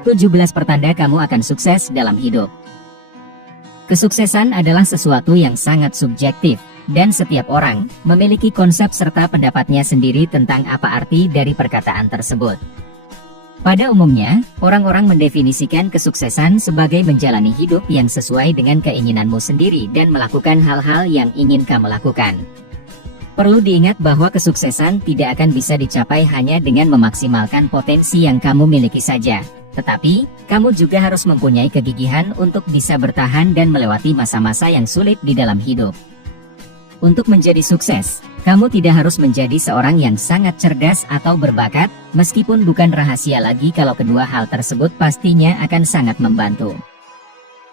17 pertanda kamu akan sukses dalam hidup. Kesuksesan adalah sesuatu yang sangat subjektif, dan setiap orang memiliki konsep serta pendapatnya sendiri tentang apa arti dari perkataan tersebut. Pada umumnya, orang-orang mendefinisikan kesuksesan sebagai menjalani hidup yang sesuai dengan keinginanmu sendiri dan melakukan hal-hal yang ingin kamu lakukan. Perlu diingat bahwa kesuksesan tidak akan bisa dicapai hanya dengan memaksimalkan potensi yang kamu miliki saja. Tetapi, kamu juga harus mempunyai kegigihan untuk bisa bertahan dan melewati masa-masa yang sulit di dalam hidup. Untuk menjadi sukses, kamu tidak harus menjadi seorang yang sangat cerdas atau berbakat, meskipun bukan rahasia lagi kalau kedua hal tersebut pastinya akan sangat membantu.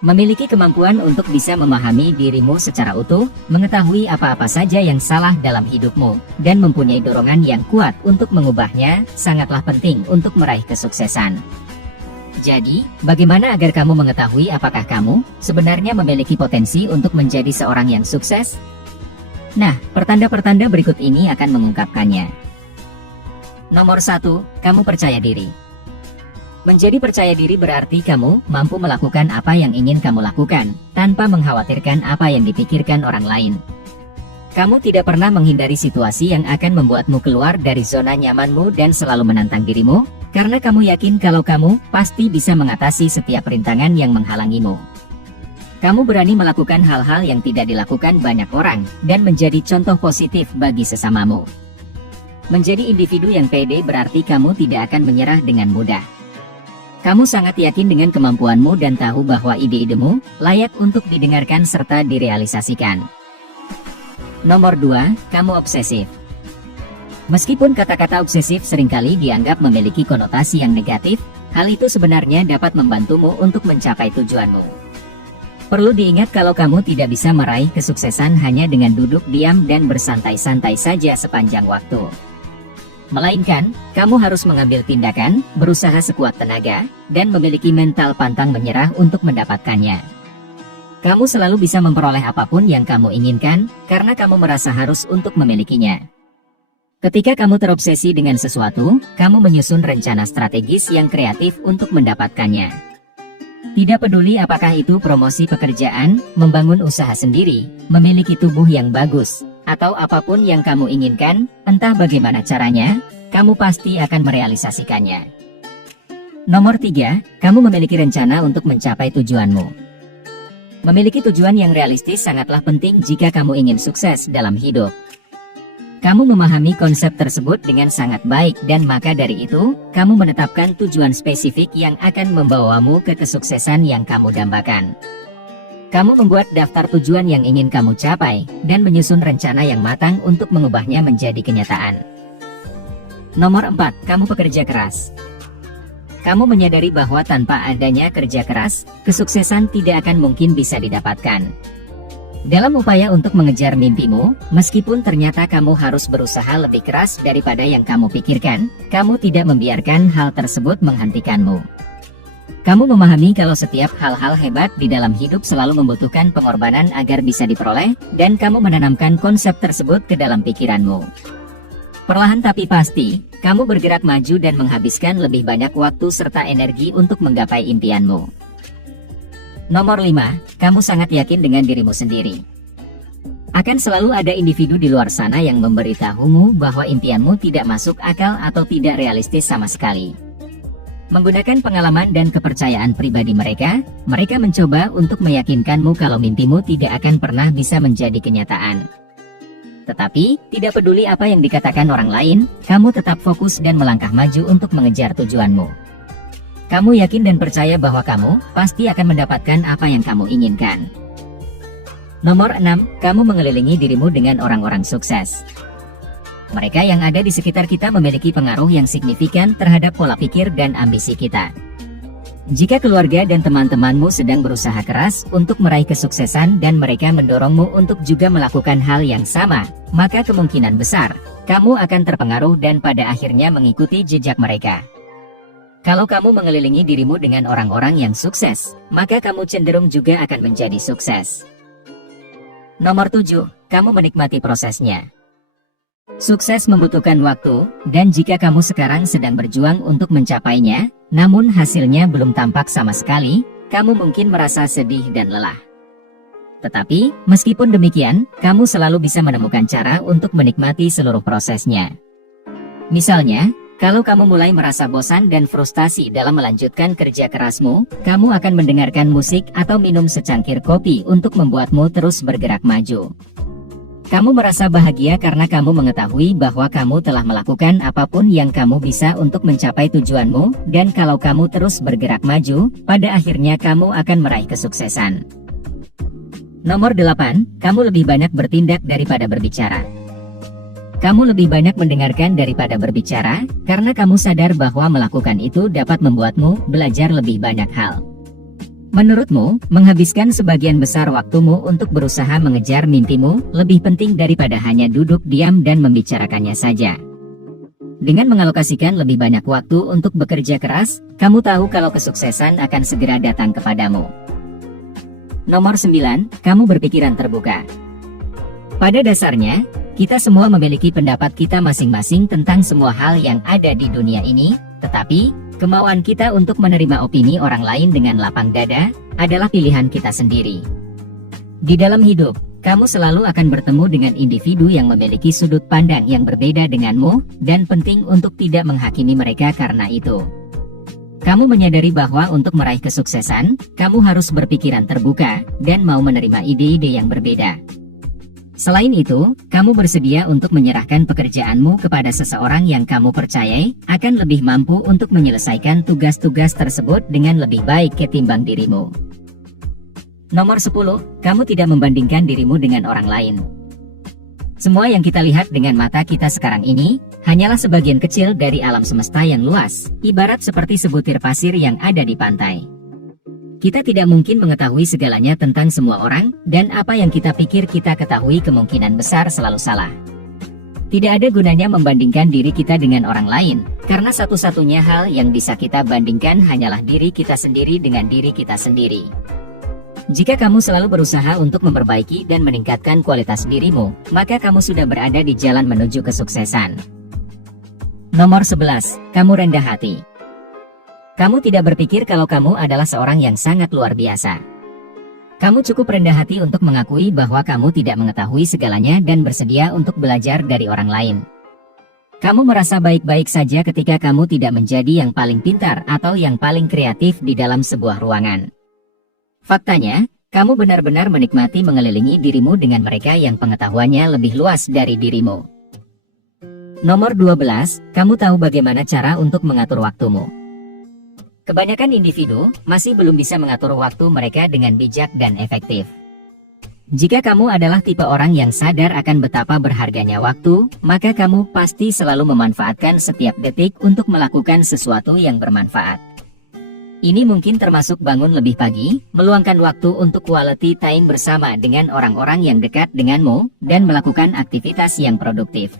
Memiliki kemampuan untuk bisa memahami dirimu secara utuh, mengetahui apa-apa saja yang salah dalam hidupmu, dan mempunyai dorongan yang kuat untuk mengubahnya, sangatlah penting untuk meraih kesuksesan. Jadi, bagaimana agar kamu mengetahui apakah kamu sebenarnya memiliki potensi untuk menjadi seorang yang sukses? Nah, pertanda-pertanda berikut ini akan mengungkapkannya. Nomor 1, kamu percaya diri. Menjadi percaya diri berarti kamu mampu melakukan apa yang ingin kamu lakukan, tanpa mengkhawatirkan apa yang dipikirkan orang lain. Kamu tidak pernah menghindari situasi yang akan membuatmu keluar dari zona nyamanmu dan selalu menantang dirimu, karena kamu yakin kalau kamu pasti bisa mengatasi setiap rintangan yang menghalangimu. Kamu berani melakukan hal-hal yang tidak dilakukan banyak orang, dan menjadi contoh positif bagi sesamamu. Menjadi individu yang pede berarti kamu tidak akan menyerah dengan mudah. Kamu sangat yakin dengan kemampuanmu dan tahu bahwa ide-idemu layak untuk didengarkan serta direalisasikan. Nomor 2, kamu obsesif. Meskipun kata-kata obsesif seringkali dianggap memiliki konotasi yang negatif, hal itu sebenarnya dapat membantumu untuk mencapai tujuanmu. Perlu diingat kalau kamu tidak bisa meraih kesuksesan hanya dengan duduk diam dan bersantai-santai saja sepanjang waktu. Melainkan, kamu harus mengambil tindakan, berusaha sekuat tenaga, dan memiliki mental pantang menyerah untuk mendapatkannya. Kamu selalu bisa memperoleh apapun yang kamu inginkan, karena kamu merasa harus untuk memilikinya. Ketika kamu terobsesi dengan sesuatu, kamu menyusun rencana strategis yang kreatif untuk mendapatkannya. Tidak peduli apakah itu promosi pekerjaan, membangun usaha sendiri, memiliki tubuh yang bagus, atau apapun yang kamu inginkan, entah bagaimana caranya, kamu pasti akan merealisasikannya. Nomor 3, kamu memiliki rencana untuk mencapai tujuanmu. Memiliki tujuan yang realistis sangatlah penting jika kamu ingin sukses dalam hidup. Kamu memahami konsep tersebut dengan sangat baik dan maka dari itu, kamu menetapkan tujuan spesifik yang akan membawamu ke kesuksesan yang kamu dambakan. Kamu membuat daftar tujuan yang ingin kamu capai, dan menyusun rencana yang matang untuk mengubahnya menjadi kenyataan. Nomor 4, kamu pekerja keras. Kamu menyadari bahwa tanpa adanya kerja keras, kesuksesan tidak akan mungkin bisa didapatkan. Dalam upaya untuk mengejar mimpimu, meskipun ternyata kamu harus berusaha lebih keras daripada yang kamu pikirkan, kamu tidak membiarkan hal tersebut menghentikanmu. Kamu memahami kalau setiap hal-hal hebat di dalam hidup selalu membutuhkan pengorbanan agar bisa diperoleh, dan kamu menanamkan konsep tersebut ke dalam pikiranmu. Perlahan tapi pasti, kamu bergerak maju dan menghabiskan lebih banyak waktu serta energi untuk menggapai impianmu. Nomor 5, kamu sangat yakin dengan dirimu sendiri. Akan selalu ada individu di luar sana yang memberitahumu bahwa impianmu tidak masuk akal atau tidak realistis sama sekali. Menggunakan pengalaman dan kepercayaan pribadi mereka mencoba untuk meyakinkanmu kalau mimpimu tidak akan pernah bisa menjadi kenyataan. Tetapi, tidak peduli apa yang dikatakan orang lain, kamu tetap fokus dan melangkah maju untuk mengejar tujuanmu. Kamu yakin dan percaya bahwa kamu pasti akan mendapatkan apa yang kamu inginkan. Nomor 6, kamu mengelilingi dirimu dengan orang-orang sukses. Mereka yang ada di sekitar kita memiliki pengaruh yang signifikan terhadap pola pikir dan ambisi kita. Jika keluarga dan teman-temanmu sedang berusaha keras untuk meraih kesuksesan dan mereka mendorongmu untuk juga melakukan hal yang sama, maka kemungkinan besar, kamu akan terpengaruh dan pada akhirnya mengikuti jejak mereka. Kalau kamu mengelilingi dirimu dengan orang-orang yang sukses, maka kamu cenderung juga akan menjadi sukses. Nomor 7, kamu menikmati prosesnya. Sukses membutuhkan waktu, dan jika kamu sekarang sedang berjuang untuk mencapainya, namun hasilnya belum tampak sama sekali, kamu mungkin merasa sedih dan lelah. Tetapi, meskipun demikian, kamu selalu bisa menemukan cara untuk menikmati seluruh prosesnya. Misalnya, kalau kamu mulai merasa bosan dan frustasi dalam melanjutkan kerja kerasmu, kamu akan mendengarkan musik atau minum secangkir kopi untuk membuatmu terus bergerak maju. Kamu merasa bahagia karena kamu mengetahui bahwa kamu telah melakukan apapun yang kamu bisa untuk mencapai tujuanmu, dan kalau kamu terus bergerak maju, pada akhirnya kamu akan meraih kesuksesan. Nomor 8, kamu lebih banyak bertindak daripada berbicara. Kamu lebih banyak mendengarkan daripada berbicara, karena kamu sadar bahwa melakukan itu dapat membuatmu belajar lebih banyak hal. Menurutmu, menghabiskan sebagian besar waktumu untuk berusaha mengejar mimpimu lebih penting daripada hanya duduk diam dan membicarakannya saja. Dengan mengalokasikan lebih banyak waktu untuk bekerja keras, kamu tahu kalau kesuksesan akan segera datang kepadamu. Nomor 9, kamu berpikiran terbuka. Pada dasarnya, kita semua memiliki pendapat kita masing-masing tentang semua hal yang ada di dunia ini, tetapi kemauan kita untuk menerima opini orang lain dengan lapang dada adalah pilihan kita sendiri. Di dalam hidup, kamu selalu akan bertemu dengan individu yang memiliki sudut pandang yang berbeda denganmu, dan penting untuk tidak menghakimi mereka karena itu. Kamu menyadari bahwa untuk meraih kesuksesan, kamu harus berpikiran terbuka dan mau menerima ide-ide yang berbeda. Selain itu, kamu bersedia untuk menyerahkan pekerjaanmu kepada seseorang yang kamu percayai akan lebih mampu untuk menyelesaikan tugas-tugas tersebut dengan lebih baik ketimbang dirimu. Nomor 10, kamu tidak membandingkan dirimu dengan orang lain. Semua yang kita lihat dengan mata kita sekarang ini, hanyalah sebagian kecil dari alam semesta yang luas, ibarat seperti sebutir pasir yang ada di pantai. Kita tidak mungkin mengetahui segalanya tentang semua orang, dan apa yang kita pikir kita ketahui kemungkinan besar selalu salah. Tidak ada gunanya membandingkan diri kita dengan orang lain, karena satu-satunya hal yang bisa kita bandingkan hanyalah diri kita sendiri dengan diri kita sendiri. Jika kamu selalu berusaha untuk memperbaiki dan meningkatkan kualitas dirimu, maka kamu sudah berada di jalan menuju kesuksesan. Nomor 11, kamu rendah hati. Kamu tidak berpikir kalau kamu adalah seorang yang sangat luar biasa. Kamu cukup rendah hati untuk mengakui bahwa kamu tidak mengetahui segalanya dan bersedia untuk belajar dari orang lain. Kamu merasa baik-baik saja ketika kamu tidak menjadi yang paling pintar atau yang paling kreatif di dalam sebuah ruangan. Faktanya, kamu benar-benar menikmati mengelilingi dirimu dengan mereka yang pengetahuannya lebih luas dari dirimu. Nomor 12, kamu tahu bagaimana cara untuk mengatur waktumu. Kebanyakan individu masih belum bisa mengatur waktu mereka dengan bijak dan efektif. Jika kamu adalah tipe orang yang sadar akan betapa berharganya waktu, maka kamu pasti selalu memanfaatkan setiap detik untuk melakukan sesuatu yang bermanfaat. Ini mungkin termasuk bangun lebih pagi, meluangkan waktu untuk quality time bersama dengan orang-orang yang dekat denganmu, dan melakukan aktivitas yang produktif.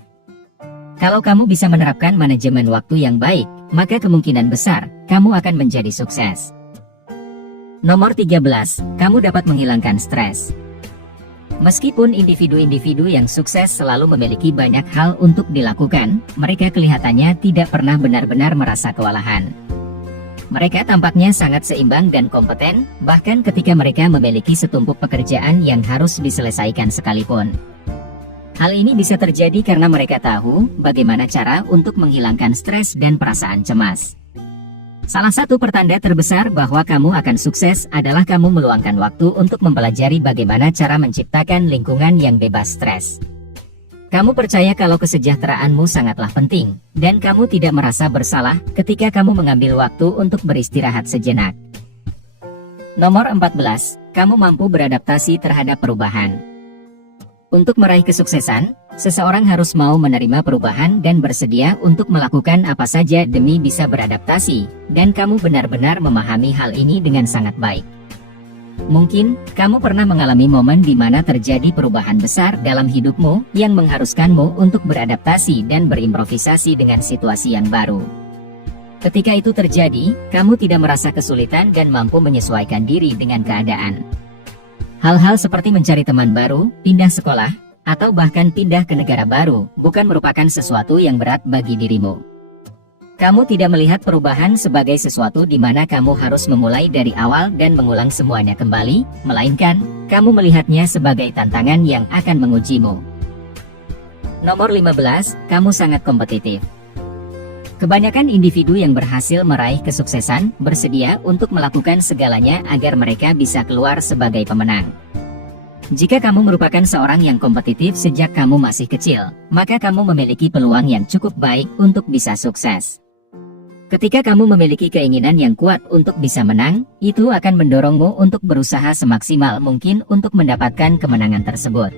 Kalau kamu bisa menerapkan manajemen waktu yang baik, maka kemungkinan besar, kamu akan menjadi sukses. Nomor 13, kamu dapat menghilangkan stres. Meskipun individu-individu yang sukses selalu memiliki banyak hal untuk dilakukan, mereka kelihatannya tidak pernah benar-benar merasa kewalahan. Mereka tampaknya sangat seimbang dan kompeten, bahkan ketika mereka memiliki setumpuk pekerjaan yang harus diselesaikan sekalipun. Hal ini bisa terjadi karena mereka tahu bagaimana cara untuk menghilangkan stres dan perasaan cemas. Salah satu pertanda terbesar bahwa kamu akan sukses adalah kamu meluangkan waktu untuk mempelajari bagaimana cara menciptakan lingkungan yang bebas stres. Kamu percaya kalau kesejahteraanmu sangatlah penting, dan kamu tidak merasa bersalah ketika kamu mengambil waktu untuk beristirahat sejenak. Nomor 14, kamu mampu beradaptasi terhadap perubahan. Untuk meraih kesuksesan, seseorang harus mau menerima perubahan dan bersedia untuk melakukan apa saja demi bisa beradaptasi, dan kamu benar-benar memahami hal ini dengan sangat baik. Mungkin, kamu pernah mengalami momen di mana terjadi perubahan besar dalam hidupmu yang mengharuskanmu untuk beradaptasi dan berimprovisasi dengan situasi yang baru. Ketika itu terjadi, kamu tidak merasa kesulitan dan mampu menyesuaikan diri dengan keadaan. Hal-hal seperti mencari teman baru, pindah sekolah, atau bahkan pindah ke negara baru, bukan merupakan sesuatu yang berat bagi dirimu. Kamu tidak melihat perubahan sebagai sesuatu di mana kamu harus memulai dari awal dan mengulang semuanya kembali, melainkan, kamu melihatnya sebagai tantangan yang akan mengujimu. Nomor 15, kamu sangat kompetitif. Kebanyakan individu yang berhasil meraih kesuksesan, bersedia untuk melakukan segalanya agar mereka bisa keluar sebagai pemenang. Jika kamu merupakan seorang yang kompetitif sejak kamu masih kecil, maka kamu memiliki peluang yang cukup baik untuk bisa sukses. Ketika kamu memiliki keinginan yang kuat untuk bisa menang, itu akan mendorongmu untuk berusaha semaksimal mungkin untuk mendapatkan kemenangan tersebut.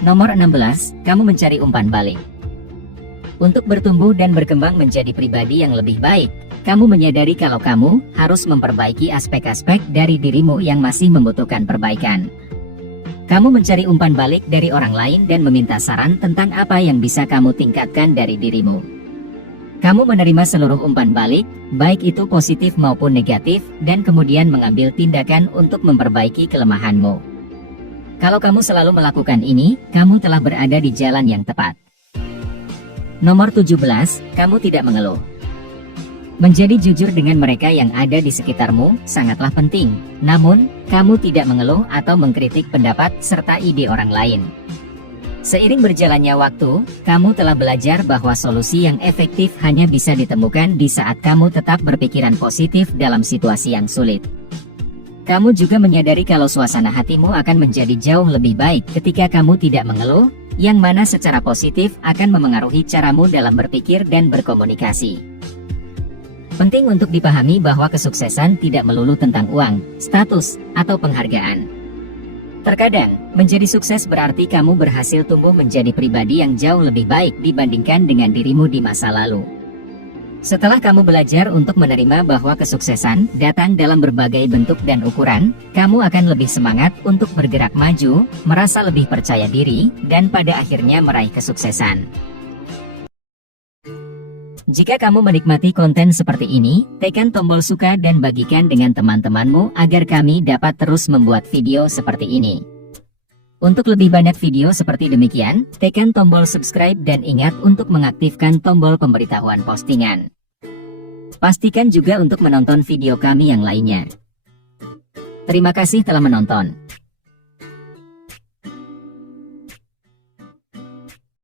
Nomor 16, kamu mencari umpan balik. Untuk bertumbuh dan berkembang menjadi pribadi yang lebih baik, kamu menyadari kalau kamu harus memperbaiki aspek-aspek dari dirimu yang masih membutuhkan perbaikan. Kamu mencari umpan balik dari orang lain dan meminta saran tentang apa yang bisa kamu tingkatkan dari dirimu. Kamu menerima seluruh umpan balik, baik itu positif maupun negatif, dan kemudian mengambil tindakan untuk memperbaiki kelemahanmu. Kalau kamu selalu melakukan ini, kamu telah berada di jalan yang tepat. Nomor 17, kamu tidak mengeluh. Menjadi jujur dengan mereka yang ada di sekitarmu sangatlah penting, namun, kamu tidak mengeluh atau mengkritik pendapat serta ide orang lain. Seiring berjalannya waktu, kamu telah belajar bahwa solusi yang efektif hanya bisa ditemukan di saat kamu tetap berpikiran positif dalam situasi yang sulit. Kamu juga menyadari kalau suasana hatimu akan menjadi jauh lebih baik ketika kamu tidak mengeluh, yang mana secara positif akan memengaruhi caramu dalam berpikir dan berkomunikasi. Penting untuk dipahami bahwa kesuksesan tidak melulu tentang uang, status, atau penghargaan. Terkadang, menjadi sukses berarti kamu berhasil tumbuh menjadi pribadi yang jauh lebih baik dibandingkan dengan dirimu di masa lalu. Setelah kamu belajar untuk menerima bahwa kesuksesan datang dalam berbagai bentuk dan ukuran, kamu akan lebih semangat untuk bergerak maju, merasa lebih percaya diri, dan pada akhirnya meraih kesuksesan. Jika kamu menikmati konten seperti ini, tekan tombol suka dan bagikan dengan teman-temanmu agar kami dapat terus membuat video seperti ini. Untuk lebih banyak video seperti demikian, tekan tombol subscribe dan ingat untuk mengaktifkan tombol pemberitahuan postingan. Pastikan juga untuk menonton video kami yang lainnya. Terima kasih telah menonton.